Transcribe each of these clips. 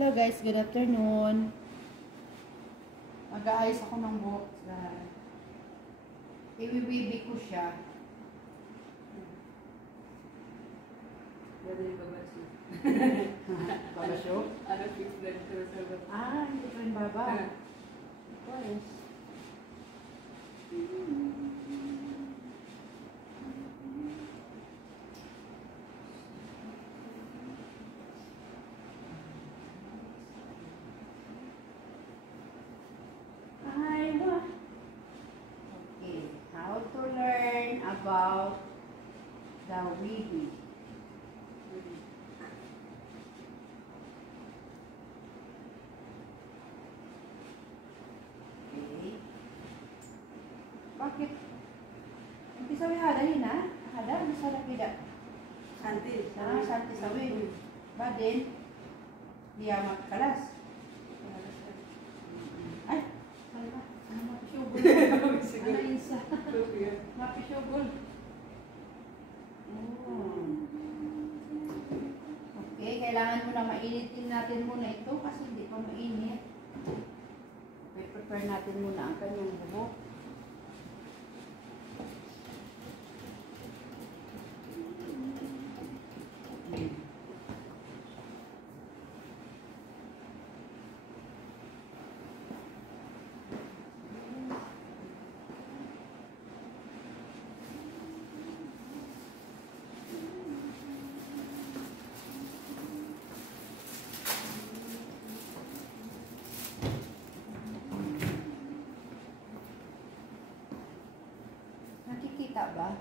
Hello guys, good afternoon. Mag-aayos ako ng buhok. Iwiwibi ko siya. Dali ba ba siya? Baba siya? Ano different to sa ba? Hindi pa rin baba. Yes. Okay, how to learn about the weeby. Okay. Bakit? Umpisa mo hada yun ha? Hada? Umpisa na tidak? Santi. Santi sawi. Badin? Dia magkalas. Ay! Ano mapisyugol? Ano insa? Mapisyugol. Okay, kailangan mo na mainitin natin muna ito kasi hindi pa mainit. Okay, prepare natin muna ang kanyang buhok. Nakikita ba?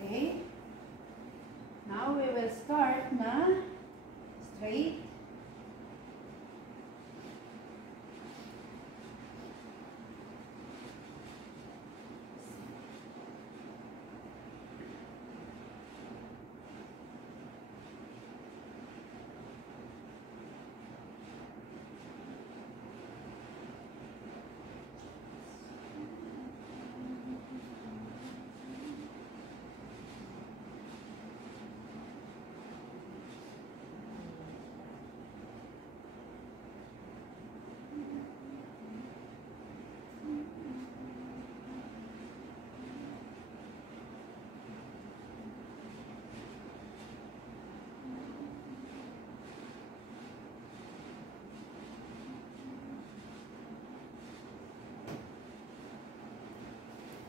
Okay. Now we will start na straight.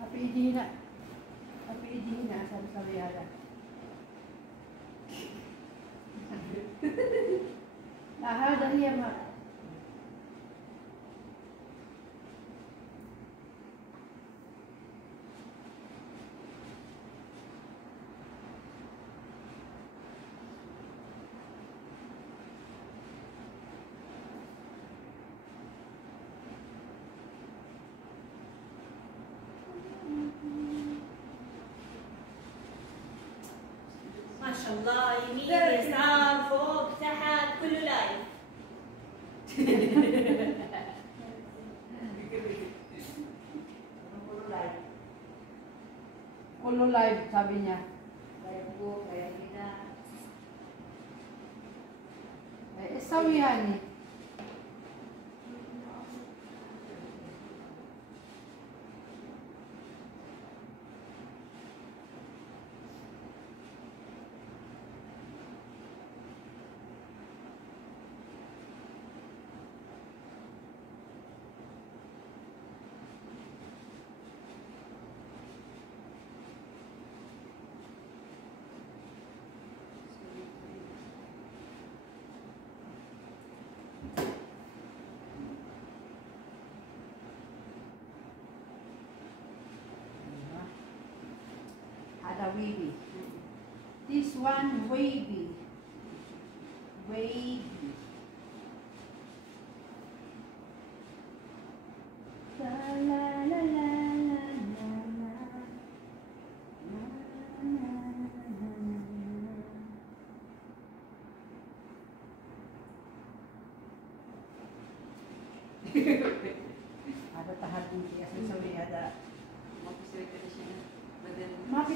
Apilidina. Apilidina, sabi-sabi yata. Dahil yan ma. ما شاء الله يمين يسار فوق تحت كله لايف. Kulo live, sabi niya. Kaya po, kaya kita. Sawihan eh. Ada wavy. This one wavy. Wavy. La la la la la la la.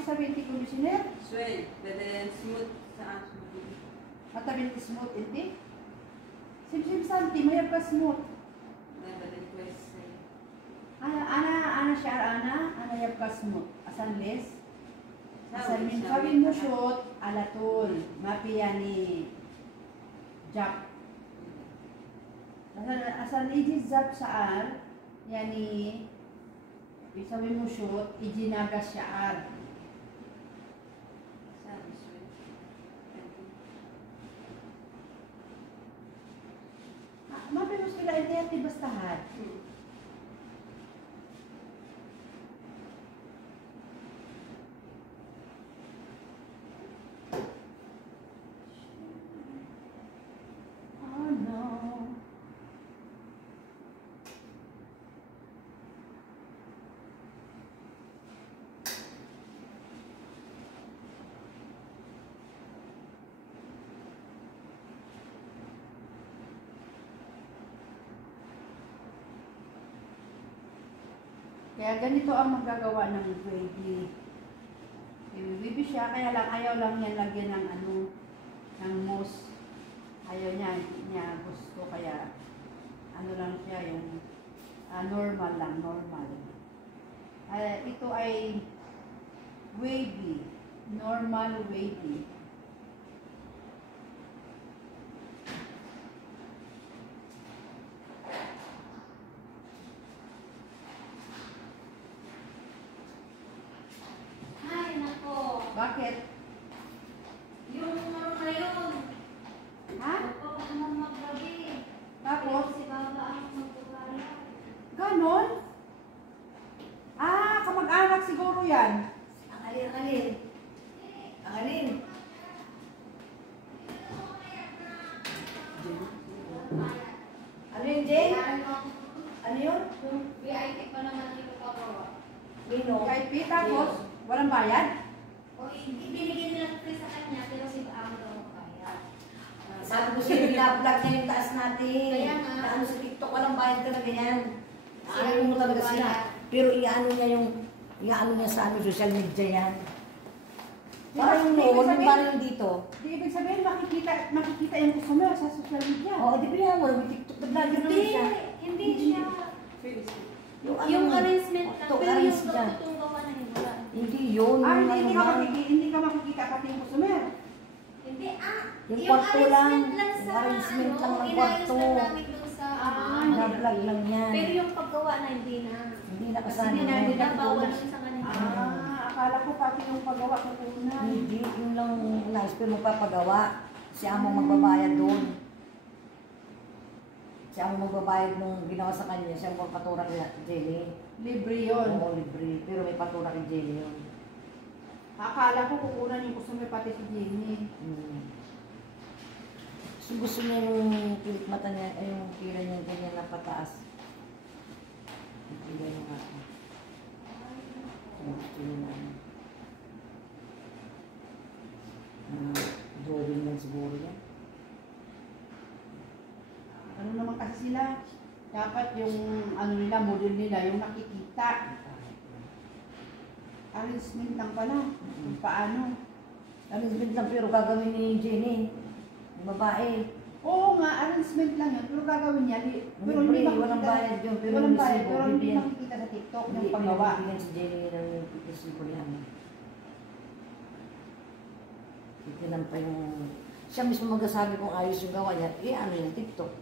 sabihin ti commissioner? Swell, but then smooth sa smooth. Matabil ti smooth, hindi? Sim santi, mayroon ka smooth. But then twice. Ana siya, ana yap ka smooth. Asan les? Sabi Sabi mo shoot, alatul, mapiya ni Jap. Asan iji Jap saan, yani, sabi mo shoot, iji naga siya. Sabi swell. Mapi mo sila, hindi ati bastahan. Oh no. Kaya ganito ang magagawa ng wavy. Wavy siya, kaya lang ayaw lang niya lagyan ng ng mousse. Ayaw niya, hindi niya gusto, kaya lang siya yung normal lang, normal. Ito ay wavy, normal wavy. Ay, nako. Bakit? Yung ano na yun. Ha? Magpapahamang maggabi. Tapos? Si Baba ang magpapaya. Ganon? Kamag-anak siguro yan. Ang alin. Ang alin. Ano yun, Jay? Ano yun? VIP pa naman yung pagawa. Lino. Kahit P, tapos, walang bayad? O ibinigyan nila free sa kanya, pero si Amo daw magbayad. Sabi ko sa'yo, binablog niya yung taas natin. Kaya nga. Na ano sa TikTok, walang bayad talaga yan. Sila Ano mo talaga magbabayad. sila. Pero iaano niya sa social media yan. Parang Di ba noon, sabihin- parang dito. Di ibig sabihin, makikita yung customer sa social media. Oo, di ba yan mo, may TikTok na vlogger naman Hindi, siya. hindi siya. Yung arrangement lang, TikTok pero yung arrange niya. totoong gawa na yun, wala. Hindi yun. Hindi, yung hindi, ano lang. hindi ka makikita pati yung customer. Hindi, Yung kwarto lang. arrangement lang sa, Yung arrangement lang ng inayos kwarto. lang namin dun sa, Na-vlog lang yan. pero yung paggawa na hindi na. Hindi na Kasi kasama. hindi na Nabawal yun sa kanila. Akala ko pati yung paggawa ko kunan. Hindi, yun lang nais ko magpapagawa. Siya ang magbabayad doon. Siya ang magbabayad nung ginawa sa kanya. Siya ang magpatura kay Jenny. Libre yun. Oo, libre. Pero may patura kay Jenny yun. Akala ko kukunan yung customer pati si Jenny. So, gusto niya yung kilit mata niya, ay yung kira niya ganyan na pataas. Hindi ganyan nga. Gusto niya na. Drawing lang siguro yan. Ano naman kasi sila? Dapat yung nila, model nila, yung nakikita. Arrangement lang pala. Kung paano. Arrangement lang pero gagawin ni Jenny. Yung babae. Oo nga, arrangement lang yun. Pero gagawin niya. Pero Libre, hindi makikita. walang bayad yun. Pero Walang bayad, resibo, pero hindi bibigyan. makikita sa TikTok Hindi, yung paggawa. pinabibigyan si Jenny ng resibo yan. Itinan pa yung... Siya mismo magsasabi kung ayos yung gawa niya. Ano yung TikTok?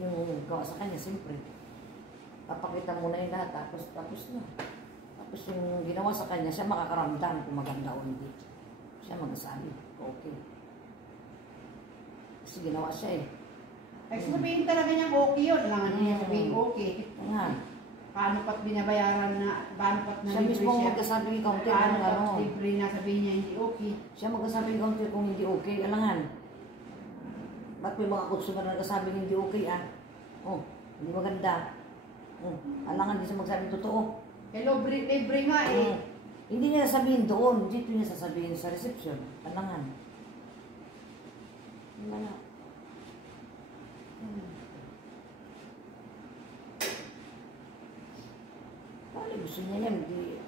Yung gawa sa kanya, siyempre. Papakita mo na yung lahat, tapos na. Tapos yung ginawa sa kanya, siya makakaramdam kung maganda o hindi. Siya magsasabi, okay. Kasi ginawa siya eh. Ay, sabihin talaga niyang okay yun. Kailangan niya sabihin okay. Nga. Paano pat binabayaran na, paano pat na Siya mismo magkasabi ng counter paano kung pat ano. libre na sabihin niya hindi okay. Siya magkasabi ng counter kung hindi okay, alangan. Ba't may mga consumer na nagkasabi hindi okay ah? Oh, hindi maganda. Alangan din siya magsabi totoo. Hello, libre nga eh. Hindi niya sasabihin doon, dito niya sasabihin sa reception. Alangan. Wala. Paano gusto niya yan.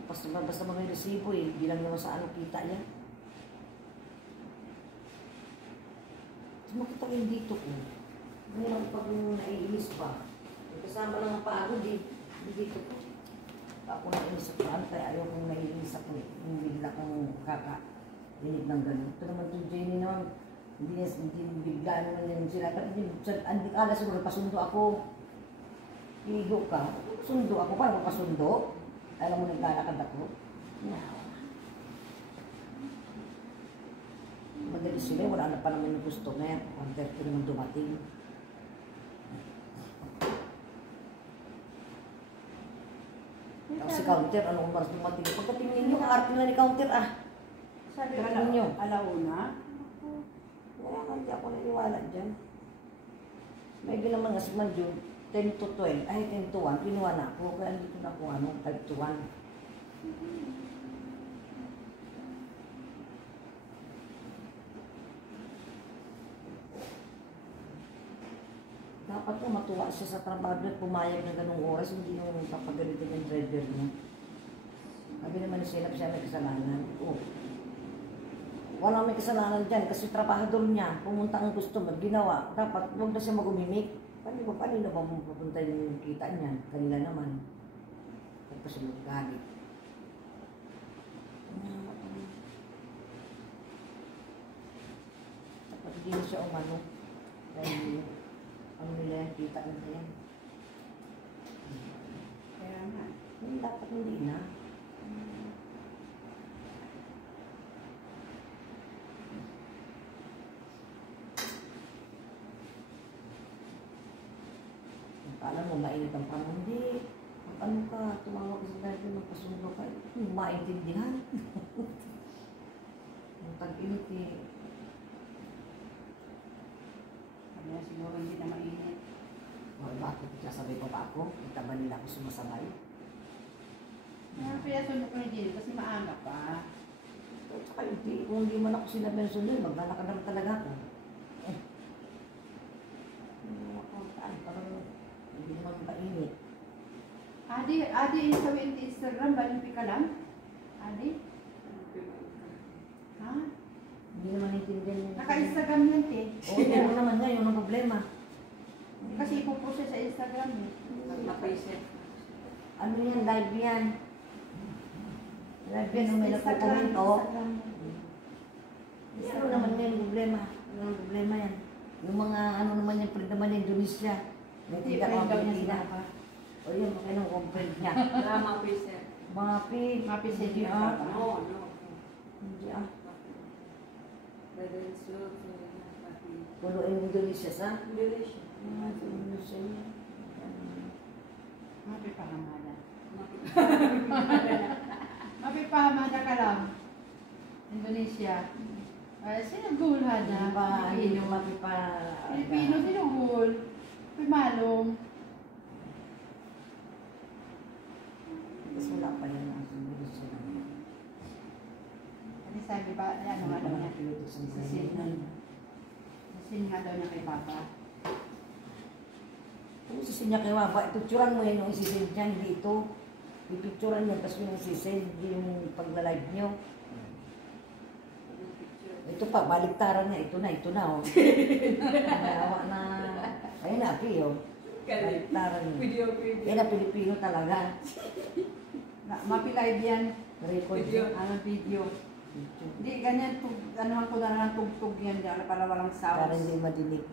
Basta may resibo eh. Hindi lang naman sa ano kita niya. Makita ko yung dito ko. Ngayon pag naiinis pa. Kasama lang ang pagod eh. Dito ko. Ako naiinis ako. Kaya ayaw kong naiinis ako. Yung bigla kong kaka-dinig ng gano'n. Ito naman itong Jenny naman. Hindi bigla naman yan sila. Hindi kala siguro pasundo ako. Igo ka. Sundo ako. Paano pasundo? Alam mo naglalakad ako. Madali sila, wala na pa naman yung customer. 1:30 naman dumating. Tapos si counter, anong oras dumating? Pagkatingin nyo, arte na ni counter Sabi Tingnan nyo. alauna. Kaya hindi ako naniwala dyan. May naman nga si Manjun, 10 to 12, ay 10 to 1, kinuha na ako. Kaya dito na ako 5 to 1. Dapat po matuwa siya sa trabaho at pumayag ng ganung oras, hindi yung papagalitin ng driver niya. Sabi naman ni Sinap siya may kasalanan. Oh. Wala may kasalanan dyan kasi trabahador niya, pumunta ang customer, ginawa. Dapat huwag na siya mag-umimik. Paano ba mapupunta yung kita niya? Kanila naman. Tapos siya magagalit. Dapat hindi na siya umano. Dahil ano nila yung kita nila yan. Kaya nga. Dapat hindi na. Alam mo, mainit ang panahon. Hindi. Ano ka, tumawag ka sa driver, magpasundo ka. Hindi maintindihan. Ang tag-init eh. Kaya siguro hindi na mainit. Bakit kasabay pa ba ako? Kita ba nila ako sumasabay? Kaya sundo ko ni Jill kasi maaga pa. At saka kung hindi man ako sinabi ng sundo, maglalakad naman talaga ako. Parang hindi naman mainit. Adi, sa Instagram, balimpi ka lang? Adi? Ha? Hindi naman naintindihan niya. Naka-Instagram yan, te. Oo, yan naman nga, yun ang problema. Kasi ipopost siya sa Instagram, eh. Napaisip. Ano yan, live yan. Live yan, nung may nagpo-comment, oo. Ano naman nga yung problema? Ano ang problema yan? Yung mga, ano naman yung friend naman yung Indonesia. May Hindi, tika friend ka daw niya Pilipina. sila pa. O yun, mga nung friend niya. Mapaisip. Mapi. Mapi si Hindi Jill. No, no. Hindi Whether it's slow to Pulo yung Indonesia sa? Indonesia. Indonesia yun. Mapi pahamada. Mapi pahamada ka lang. Indonesia. Sinagulha na. Hindi ba, yun yung mapi pa... Pilipino, sinugul. Pimalong. Tapos wala pa yan ang Indonesia lang. Kasi sabi ba, ano nga daw niya? Sisin nga daw niya kay Papa. Kung sisin niya kay Waba, ipicturan mo yun yung isisin niya, hindi ito. Ipicturan niya, tapos yung isisin, hindi yung pagla-live niyo. Ito pa, baliktaran niya. Ito na, oh. Nawa na, ayun na, Pio. Baliktaran niya. Video. Yan na, Pilipino talaga. Mapi-live yan. Record Video. niya. Ano, video. Hindi, ganyan. Anuhan ko na lang tugtog yan dyan para walang sounds. Para hindi madinig.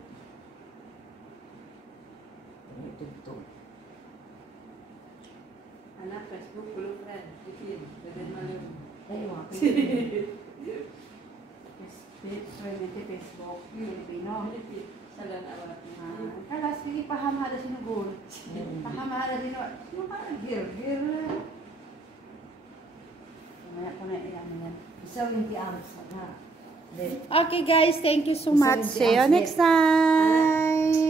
Tugtog. Anak, Facebook, blue friend. Bikin. Whether malum. Ay, mga Facebook, Filipino. Salan awat. Kalas, hindi pahamada sinugol. Pahamada din. Sino ka? Gir. Mamaya ko na iyan yan. Isa 20 amps. Okay guys, thank you so much. See you next time.